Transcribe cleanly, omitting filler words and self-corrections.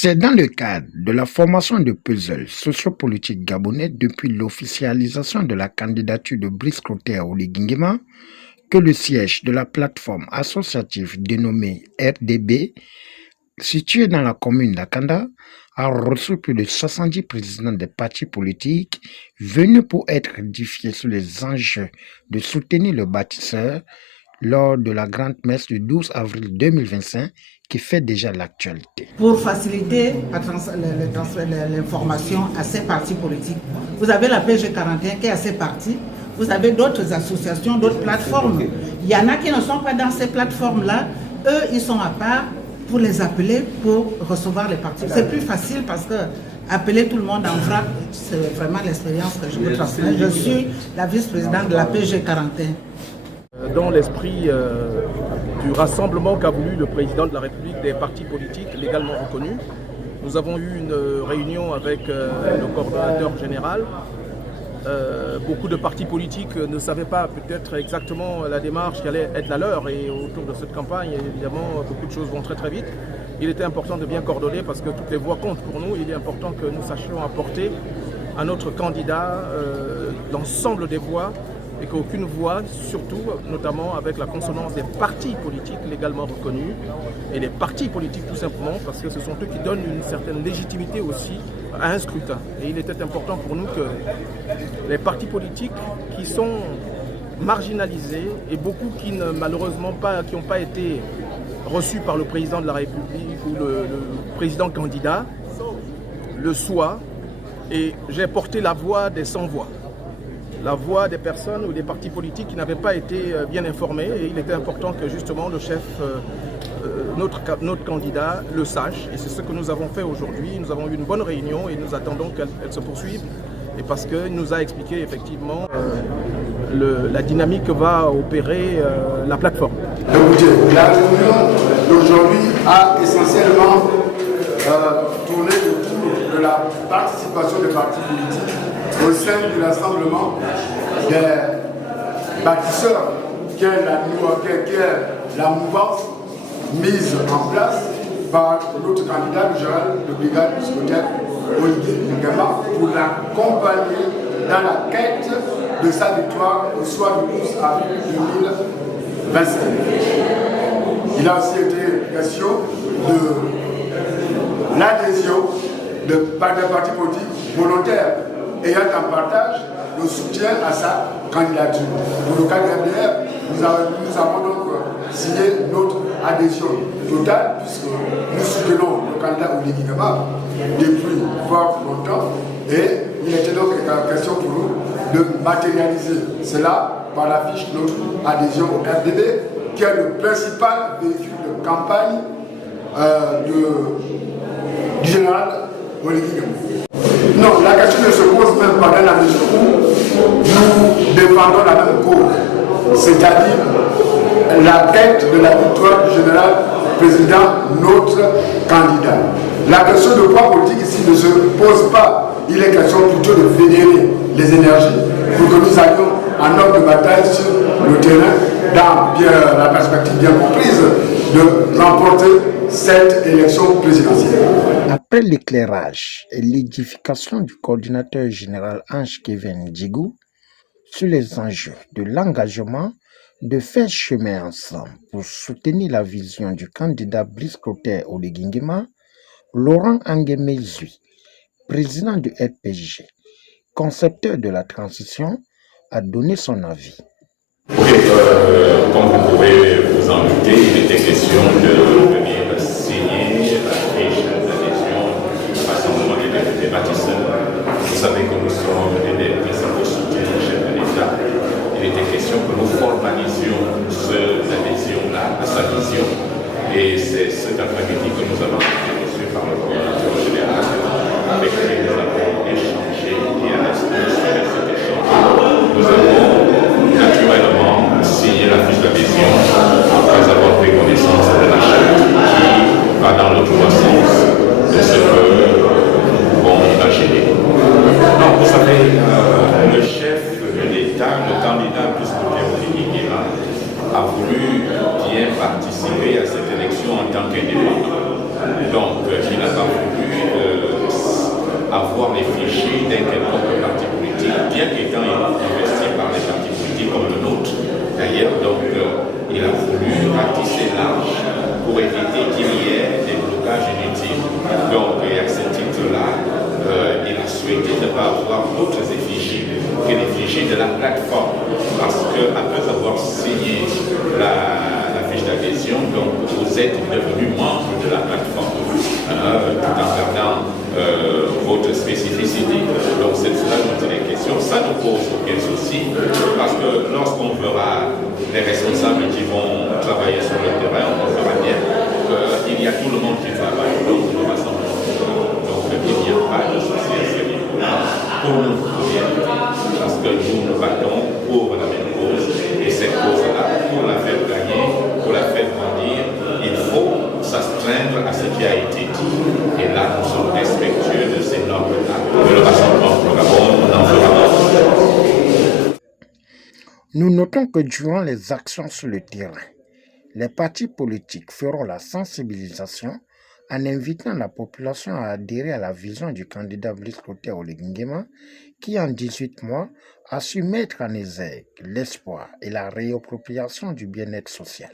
C'est dans le cadre de la formation de puzzle sociopolitique gabonais depuis l'officialisation de la candidature de Brice Clotaire Oligui Nguema que le siège de la plateforme associative dénommée RDB, située dans la commune d'Akanda, a reçu plus de 70 présidents des partis politiques venus pour être édifiés sur les enjeux de soutenir le bâtisseur lors de la grande messe du 12 avril 2025 qui fait déjà l'actualité. Pour faciliter l'information à ces partis politiques, vous avez la PG 41 qui est à ces partis, vous avez d'autres associations, d'autres plateformes. Il y en a qui ne sont pas dans ces plateformes-là, eux ils sont à part pour les appeler pour recevoir les partis. C'est plus facile parce que appeler tout le monde en vrac, c'est vraiment l'expérience que je vous transmets. Je suis la vice-présidente de la PG 41. Dans l'esprit du rassemblement qu'a voulu le président de la République des partis politiques légalement reconnus, nous avons eu une réunion avec le coordonnateur général. Beaucoup de partis politiques ne savaient pas peut-être exactement la démarche qui allait être la leur, et autour de cette campagne, évidemment, beaucoup de choses vont très très vite. Il était important de bien coordonner parce que toutes les voix comptent pour nous. Il est important que nous sachions apporter à notre candidat l'ensemble des voix, et qu'aucune voix, surtout, notamment avec la consonance des partis politiques légalement reconnus, et les partis politiques tout simplement, parce que ce sont eux qui donnent une certaine légitimité aussi à un scrutin. Et il était important pour nous que les partis politiques qui sont marginalisés, et beaucoup qui ne, malheureusement qui n'ont pas été reçus par le président de la République ou le président candidat, le soient. Et j'ai porté la voix des sans-voix, la voix des personnes ou des partis politiques qui n'avaient pas été bien informés, et il était important que justement le chef, notre candidat, le sache, et c'est ce que nous avons fait aujourd'hui. Nous avons eu une bonne réunion et nous attendons qu'elle se poursuive, et parce qu'il nous a expliqué effectivement la dynamique que va opérer la plateforme. Écoutez, la réunion d'aujourd'hui a essentiellement tourné autour de la participation des partis politiques au sein du rassemblement des bâtisseurs, qui est la mouvance mise en place par notre candidat, le général de brigade Brice Clotaire Oligui Nguema, pour l'accompagner dans la quête de sa victoire au soir du 12 avril 2025. Il a aussi été question de l'adhésion des partis politiques volontaires ayant en partage le soutien à sa candidature. Pour le cas de RDR, nous avons donc signé notre adhésion totale, puisque nous soutenons le candidat Oligui Nguema depuis fort longtemps, et il était donc question pour nous de matérialiser cela par la fiche de notre adhésion au RDB, qui est le principal véhicule de campagne du général Oligui Nguema. Non, la question ne se pose même pas dans la mesure où nous défendons la même cause, c'est-à-dire la quête de la victoire du général président, notre candidat. La question de poids politique ici ne se pose pas. Il est question plutôt de fédérer les énergies pour que nous allions en ordre de bataille sur le terrain, dans la perspective bien comprise de remporter cette élection présidentielle. Après l'éclairage et l'édification du coordinateur général Ange-Kevin Djigou sur les enjeux de l'engagement de faire chemin ensemble pour soutenir la vision du candidat Brice Clotaire Oligui Nguema, Laurent Anguémé Zui, président du RPG, concepteur de la transition, a donné son avis. Oui, comme vous pouvez vous en douter, il était question de venir signer la fiche d'adhésion du rassemblement des bâtisseurs. Vous savez que nous sommes des principaux soutiens du chef de l'État. Il était question que nous formalisions cette adhésion-là à sa vision. Et c'est cet après-midi que nous avons été reçus par le coordinateur général, avec qui nous avons échangé, et à l'instant de cet échange, nous avons naturellement signé la fiche d'adhésion après avoir pris connaissance de la charte qui va dans le droit sens de ce que nous pouvons imaginer. Donc, vous savez, le chef de l'État, le candidat Brice Clotaire Oligui Nguema, a voulu bien participer à cette élection en tant qu'indépendant. Donc, il n'a pas voulu avoir les fichiers d'un quelconque parti politique, bien qu'étant investi par les partis politiques comme le nôtre. D'ailleurs, donc, il a voulu ratisser large pour éviter qu'il y ait des blocages inutiles. Donc, et à ce titre-là, il a souhaité ne pas avoir d'autres effigies que les fichiers de la plateforme. Parce qu'après avoir signé la fiche d'adhésion, donc vous êtes devenu membre de la plateforme, tout en gardant votre spécificité. Donc c'est cela dont il est question. Ça ne pose aucun souci, parce que lorsqu'on verra les responsables qui vont travailler sur le terrain, on verra bien qu'il y a tout le monde qui travaille. Donc nous rassemblons. Donc il n'y a pas de souci à ce niveau-là pour nous, parce que nous nous battons pour la même cause, et cette cause-là, pour la faire gagner, pour la faire grandir, il faut s'astreindre à ce qui a été dit. Et là, nous sommes respectueux de ces normes-là. Le rassemblement pour Gabon, on en fera. Nous notons que durant les actions sur le terrain, les partis politiques feront la sensibilisation en invitant la population à adhérer à la vision du candidat Brice Clotaire Oligui Nguema, qui en 18 mois a su mettre en exergue l'espoir et la réappropriation du bien-être social.